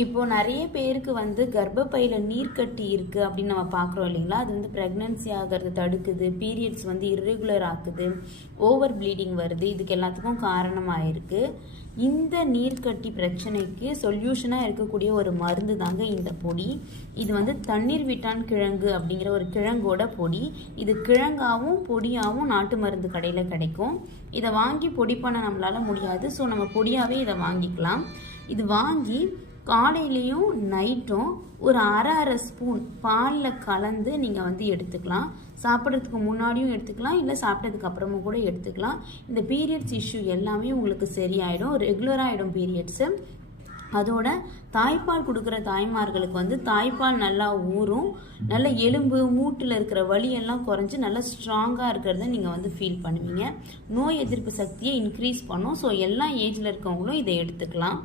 இப்போது நிறைய பேருக்கு வந்து கர்ப்பப்பையில் நீர் கட்டி இருக்குது அப்படின்னு நம்ம பார்க்குறோம் இல்லைங்களா. அது வந்து ப்ரெக்னென்சி ஆகிறது தடுக்குது, பீரியட்ஸ் வந்து இர்ரெகுலர் ஆக்குது, ஓவர் ப்ளீடிங் வருது. இதுக்கு எல்லாத்துக்கும் காரணமாக இருக்குது. இந்த நீர்க்கட்டி பிரச்சனைக்கு சொல்யூஷனாக இருக்கக்கூடிய ஒரு மருந்து தாங்க இந்த பொடி. இது வந்து தண்ணீர் விட்டான் கிழங்கு அப்படிங்கிற ஒரு கிழங்கோட பொடி. இது கிழங்காகவும் பொடியாகவும் நாட்டு மருந்து கடையில் கிடைக்கும். இதை வாங்கி பொடி பண்ண நம்மளால் முடியாது, ஸோ நம்ம பொடியாகவே இதை வாங்கிக்கலாம். இது வாங்கி காலையிலையும் நைட்டும் ஒரு அரை ஸ்பூன் பாலில் கலந்து நீங்கள் வந்து எடுத்துக்கலாம். சாப்பிட்றதுக்கு முன்னாடியும் எடுத்துக்கலாம், இல்லை சாப்பிட்டதுக்கு அப்புறமும் கூட எடுத்துக்கலாம். இந்த பீரியட்ஸ் இஷ்யூ எல்லாமே உங்களுக்கு சரியாயிடும், ரெகுலராகிடும் பீரியட்ஸு. அதோட தாய்ப்பால் கொடுக்குற தாய்மார்களுக்கு வந்து தாய்ப்பால் நல்லா ஊறும், நல்ல எலும்பு மூட்டில் இருக்கிற வலியெல்லாம் குறைஞ்சி நல்லா ஸ்ட்ராங்காக இருக்கிறத நீங்கள் வந்து ஃபீல் பண்ணுவீங்க. நோய் எதிர்ப்பு சக்தியை இன்க்ரீஸ் பண்ணும். ஸோ எல்லா ஏஜில் இருக்கவங்களும் இதை எடுத்துக்கலாம்.